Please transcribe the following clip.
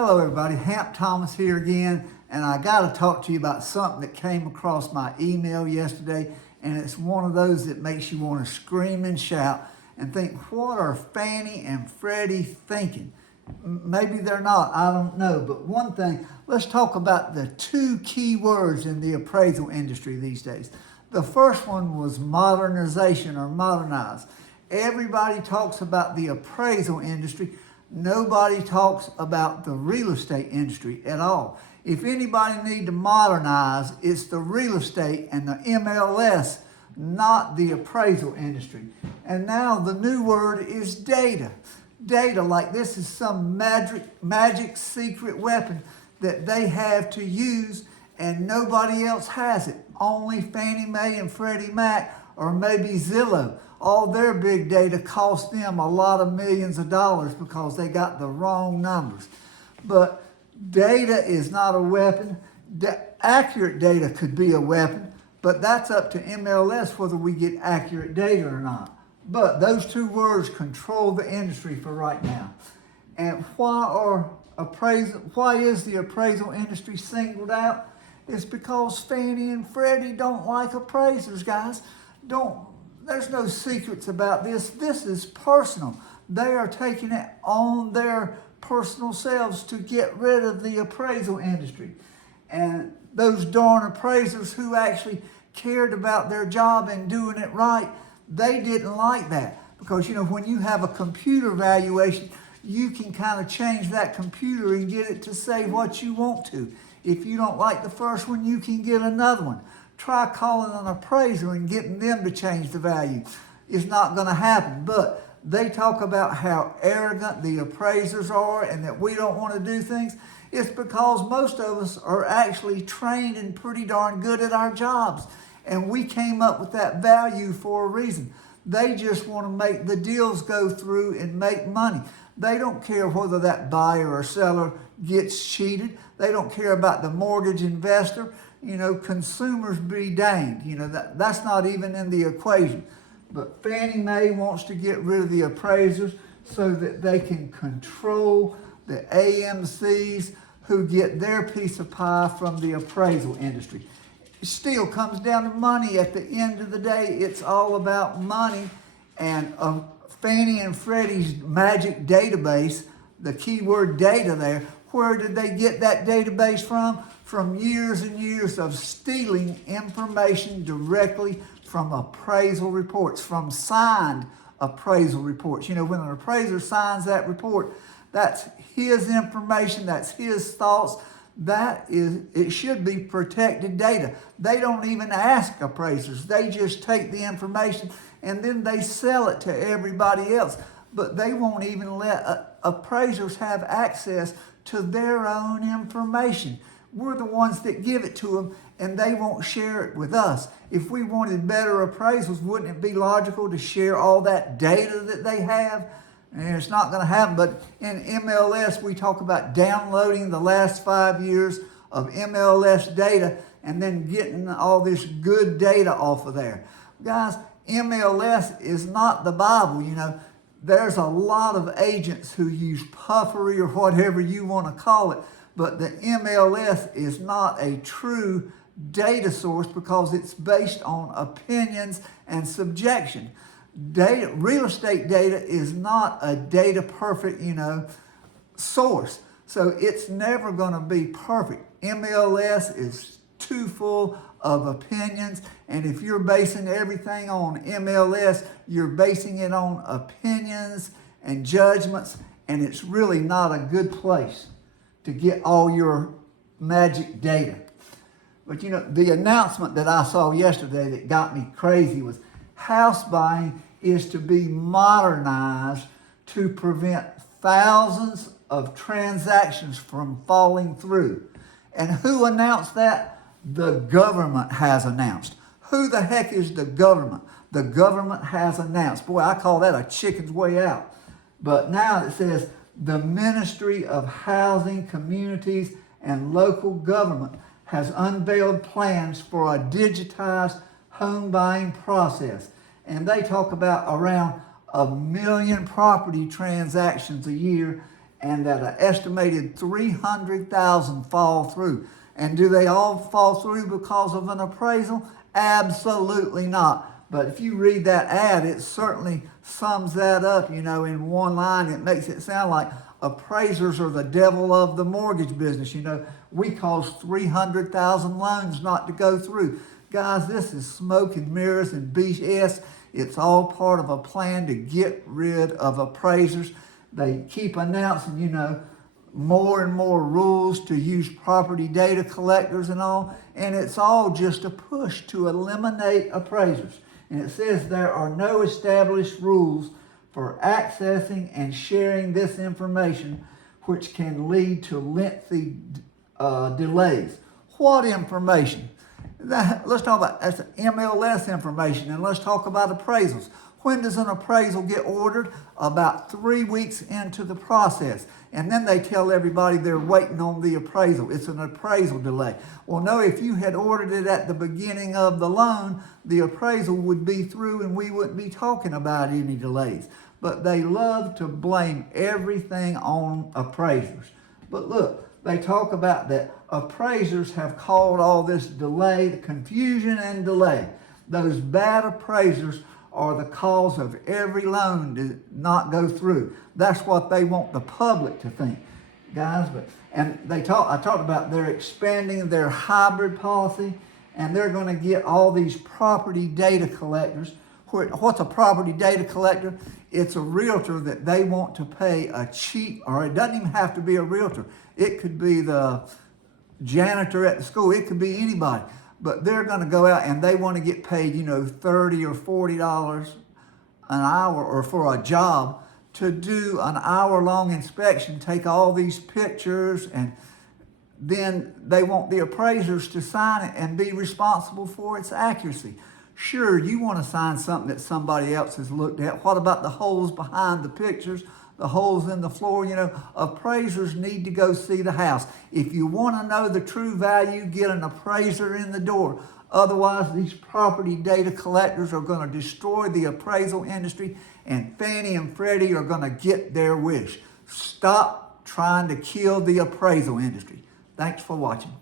Hello everybody, Hamp Thomas here again, and I got to talk to you about something that came across my email yesterday, and it's one of those that makes you want to scream and shout and think, what are Fannie and Freddie thinking? Maybe they're not, I don't know, but one thing, let's talk about the two key words in the appraisal industry these days. The first one was modernization or modernize. Everybody talks about the appraisal industry. Nobody talks about the real estate industry at all. If anybody need to modernize, it's the real estate and the MLS, not the appraisal industry. And now the new word is data. Data, like this is some magic secret weapon that they have to use and nobody else has it. Only Fannie Mae and Freddie Mac or maybe Zillow. All their big data cost them a lot of millions of dollars because they got the wrong numbers. But data is not a weapon. Accurate data could be a weapon, but that's up to MLS whether we get accurate data or not. But those two words control the industry for right now. And why is the appraisal industry singled out? It's because Fannie and Freddie don't like appraisers, guys. There's no secrets about this. This is personal. They are taking it on their personal selves to get rid of the appraisal industry. And those darn appraisers who actually cared about their job and doing it right, they didn't like that. Because, you know, when you have a computer valuation, you can kind of change that computer and get it to say what you want to. If you don't like the first one, you can get another one. Try calling an appraiser and getting them to change the value. It's not going to happen. But they talk about how arrogant the appraisers are and that we don't want to do things. It's because most of us are actually trained and pretty darn good at our jobs. And we came up with that value for a reason. They just want to make the deals go through and make money. They don't care whether that buyer or seller gets cheated. They don't care about the mortgage investor. You know, consumers be danged. You know, that's not even in the equation. But Fannie Mae wants to get rid of the appraisers so that they can control the AMCs who get their piece of pie from the appraisal industry. It still comes down to money. At the end of the day, it's all about money. And Fannie and Freddie's magic database, the keyword data there, where did they get that database from? From years and years of stealing information directly from appraisal reports, from signed appraisal reports. You know, when an appraiser signs that report, that's his information, that's his thoughts. It should be protected data. They don't even ask appraisers. They just take the information and then they sell it to everybody else. But they won't even let appraisers have access to their own information. We're the ones that give it to them, and they won't share it with us. If we wanted better appraisals, wouldn't it be logical to share all that data that they have? And it's not going to happen, but in MLS, we talk about downloading the last 5 years of MLS data and then getting all this good data off of there. Guys, MLS is not the Bible, you know. There's a lot of agents who use puffery or whatever you want to call it, but the MLS is not a true data source because it's based on opinions and subjection. Real estate data is not a data perfect, source. So it's never going to be perfect. MLS is too full of opinions, and if you're basing everything on MLS, you're basing it on opinions and judgments, and it's really not a good place to get all your magic data. But you know, the announcement that I saw yesterday that got me crazy was house buying is to be modernized to prevent thousands of transactions from falling through. And who announced that? The government has announced. Who the heck is the government? The government has announced. Boy, I call that a chicken's way out. But now it says the Ministry of Housing, Communities, and Local Government has unveiled plans for a digitized home buying process. And they talk about around 1 million property transactions a year and that an estimated 300,000 fall through. And do they all fall through because of an appraisal? Absolutely not. But if you read that ad, it certainly sums that up, in one line. It makes it sound like appraisers are the devil of the mortgage business. We cause 300,000 loans not to go through. Guys, this is smoke and mirrors and BS. It's all part of a plan to get rid of appraisers. They keep announcing, more and more rules to use property data collectors and all, and it's all just a push to eliminate appraisers. And it says there are no established rules for accessing and sharing this information, which can lead to lengthy delays. What information? Let's talk about that's MLS information, and let's talk about appraisals. When does an appraisal get ordered? About 3 weeks into the process. And then they tell everybody they're waiting on the appraisal. It's an appraisal delay. Well, no, if you had ordered it at the beginning of the loan, the appraisal would be through and we wouldn't be talking about any delays. But they love to blame everything on appraisers. But look, they talk about that appraisers have caused all this delay, the confusion and delay. Those bad appraisers are the cause of every loan to not go through. That's what they want the public to think, guys. I talked about they're expanding their hybrid policy, and they're going to get all these property data collectors. What's a property data collector? It's a realtor that they want to pay a cheap, or it doesn't even have to be a realtor. It could be the janitor at the school. It could be anybody. But they're going to go out and they want to get paid, $30 or $40 an hour or for a job to do an hour-long inspection, take all these pictures, and then they want the appraisers to sign it and be responsible for its accuracy. Sure, you want to sign something that somebody else has looked at. What about the holes behind the pictures? The holes in the floor? Appraisers need to go see the house. If you want to know the true value, get an appraiser in the door. Otherwise, these property data collectors are going to destroy the appraisal industry, and Fannie and Freddie are going to get their wish. Stop trying to kill the appraisal industry. Thanks for watching.